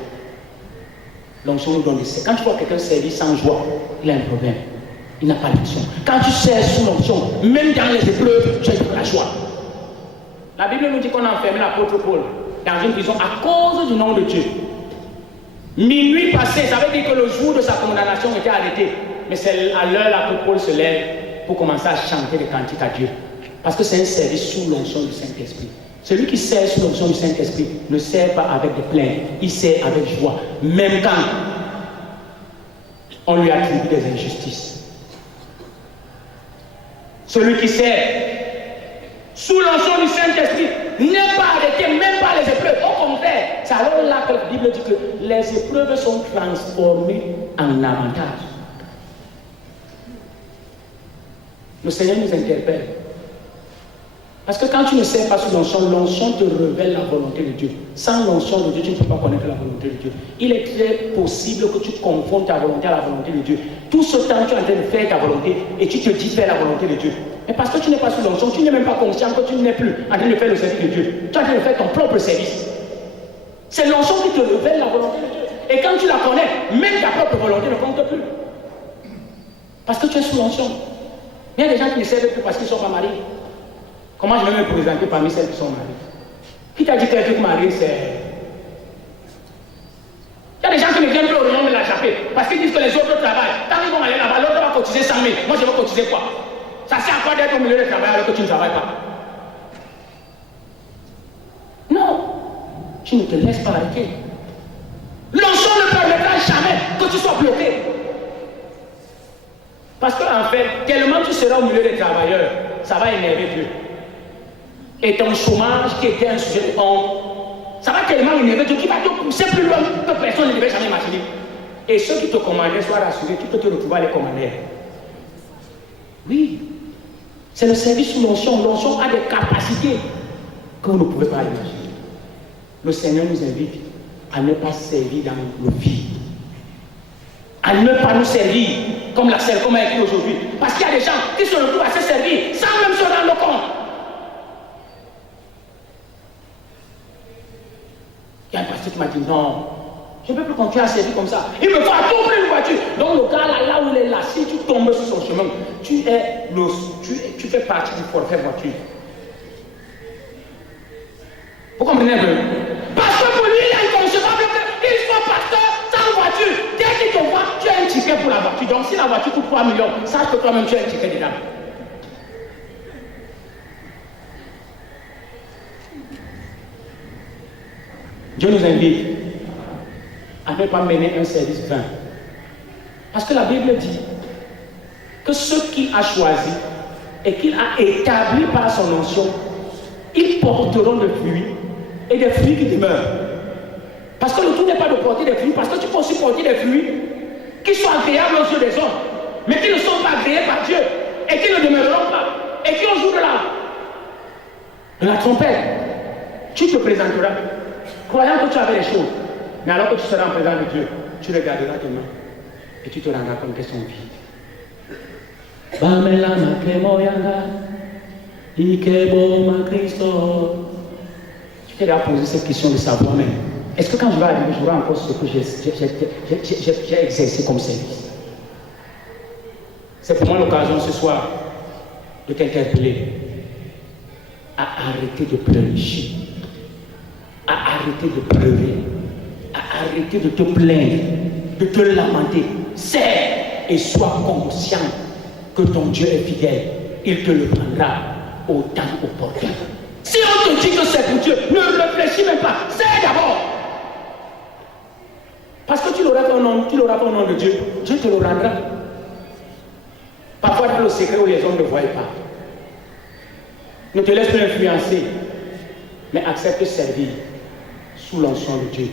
L'onction nous donne de servir. Quand tu vois quelqu'un servir sans joie, il a un problème. Il n'a pas d'onction. Quand tu sers sous l'onction, même dans les épreuves, tu as de la joie. La Bible nous dit qu'on a enfermé l'apôtre Paul dans une prison à cause du nom de Dieu. Minuit passé, ça veut dire que le jour de sa condamnation était arrêté. Mais c'est à l'heure là que Paul se lève pour commencer à chanter des cantiques à Dieu. Parce que c'est un service sous l'onction du Saint-Esprit. Celui qui sert sous l'onction du Saint-Esprit ne sert pas avec des plaintes, il sert avec joie. Même quand on lui attribue des injustices. Celui qui sert sous l'onction du Saint-Esprit n'est pas arrêté, même par les épreuves. Au contraire, c'est alors là que la Bible dit que les épreuves sont transformées en avantages. Le Seigneur nous interpelle. Parce que quand tu ne sais pas sous l'onction, l'onction te révèle la volonté de Dieu. Sans l'onction de Dieu, tu ne peux pas connaître la volonté de Dieu. Il est très possible que tu confondes ta volonté à la volonté de Dieu. Tout ce temps, tu es en train de faire ta volonté et tu te dis faire la volonté de Dieu. Mais parce que tu n'es pas sous l'onction, tu n'es même pas conscient que tu n'es plus en train de faire le service de Dieu. Tu es en train de faire ton propre service. C'est l'onction qui te révèle la volonté de Dieu. Et quand tu la connais, même ta propre volonté ne compte plus. Parce que tu es sous l'onction. Il y a des gens qui ne servent plus parce qu'ils ne sont pas mariés. Comment je vais me présenter parmi celles qui sont mariées? Qui t'a dit qu'un truc marié, c'est... Il y a des gens qui ne viennent plus au nom de la chapelle parce qu'ils disent que les autres travaillent. Quand ils vont aller là-bas, l'autre va cotiser 100 000. Moi, je vais cotiser quoi? Ça sert à quoi d'être au milieu de travail alors que tu ne travailles pas? Non. Tu ne te laisses pas arrêter. L'onction ne permettra jamais que tu sois bloqué. Parce qu'en fait, tellement tu seras au milieu des travailleurs, ça va énerver Dieu. Et ton chômage qui était un sujet de honte, ça va tellement énervé Dieu qui va te pousser plus loin que personne ne devait jamais imaginer. Et ceux qui te commandaient, soient rassurés, tu peux te retrouver à les commander. Oui. C'est le service sous l'onction. L'onction a des capacités que vous ne pouvez pas imaginer. Le Seigneur nous invite à ne pas servir dans nos vies. À ne pas nous servir comme la selle, comme elle est écrit aujourd'hui. Parce qu'il y a des gens qui se retrouvent à se servir sans même se rendre compte. Il y a un pasteur qui m'a dit non, je ne peux plus continuer à servir comme ça. Il me faut à tout prix une voiture. Donc le gars là où il est là, si tu tombes sur son chemin, tu fais partie du forfait voiture. Vous comprenez un peu? Parce que pour lui, il est inconcevable qu'il soit pasteur sans voiture. Dès qu'il te voit, tu as un ticket pour la voiture. Donc si la voiture coûte 3 millions, sache que toi-même tu as un ticket dedans. Dieu nous invite à ne pas mener un service vain. Parce que la Bible dit que ce qu'il a choisi et qu'il a établi par son onction, ils porteront des fruits et des fruits qui demeurent. Parce que le tout n'est pas de porter des fruits, parce que tu peux aussi porter des fruits qui soient agréables aux yeux des hommes, mais qui ne sont pas agréés par Dieu et qui ne demeureront pas et qui ont jour de la trompette. Tu te présenteras croyant que tu avais les choses, mais alors que tu seras en présence de Dieu, tu regarderas tes mains et tu te rendras compte qu'elles sont vides. Tu t'es déjà posé cette question de savoir même. Est-ce que quand je vais arriver, j'aurai encore ce que j'ai exercé comme service? C'est pour moi l'occasion ce soir de t'interpeller à arrêter de pleurnicher, à arrêter de pleurer, à arrêter de te plaindre, de te lamenter. Sers et sois conscient que ton Dieu est fidèle. Il te le prendra au temps opportun. Si on te dit que c'est pour Dieu, ne réfléchis même pas. Sers d'abord. Parce que tu l'auras pas au nom de Dieu. Dieu te le rendra. Parfois dans le secret où les hommes ne voient pas. Ne te laisse plus influencer, mais accepte de servir sous l'onction de Dieu.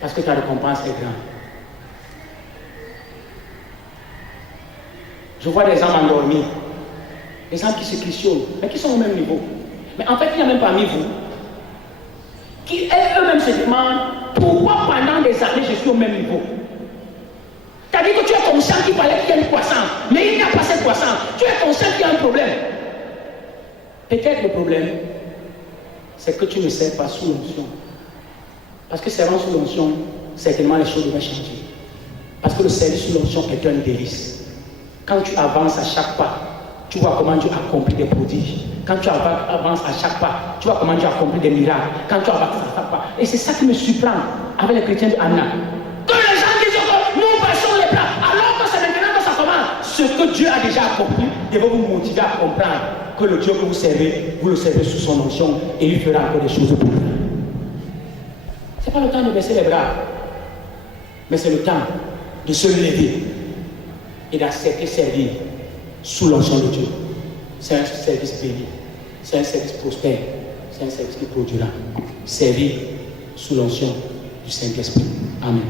Parce que ta récompense est grande. Je vois des hommes endormis, des hommes qui se questionnent, mais qui sont au même niveau. Mais en fait, il y a même parmi vous qui eux-mêmes se demandent pourquoi pendant des années je suis au même niveau. C'est-à-dire que tu es conscient qu'il fallait qu'il y ait une croissance, mais il n'y a pas cette croissance. Tu es conscient qu'il y a un problème. Peut-être le problème, c'est que tu ne sers pas sous l'onction. Parce que servant sous l'onction, certainement les choses devraient changer. Parce que le service sous l'onction est un délice. Quand tu avances à chaque pas, tu vois comment Dieu accomplit des prodiges. Quand tu avances à chaque pas, tu vois comment Dieu accomplit des miracles. Quand tu avances à chaque pas. Et c'est ça qui me surprend avec les chrétiens de Anna. Que les gens disent que nous passons les plats, alors que c'est maintenant que ça commence. Ce que Dieu a déjà accompli devrait vous motiver à comprendre que le Dieu que vous servez, vous le servez sous son onction et il fera encore des choses pour vous. Ce n'est pas le temps de baisser les bras, mais c'est le temps de se lever et d'accepter servir sous l'onction de Dieu. C'est un service béni, c'est un service prospère, c'est un service qui produira. Servir sous l'onction du Saint-Esprit. Amen.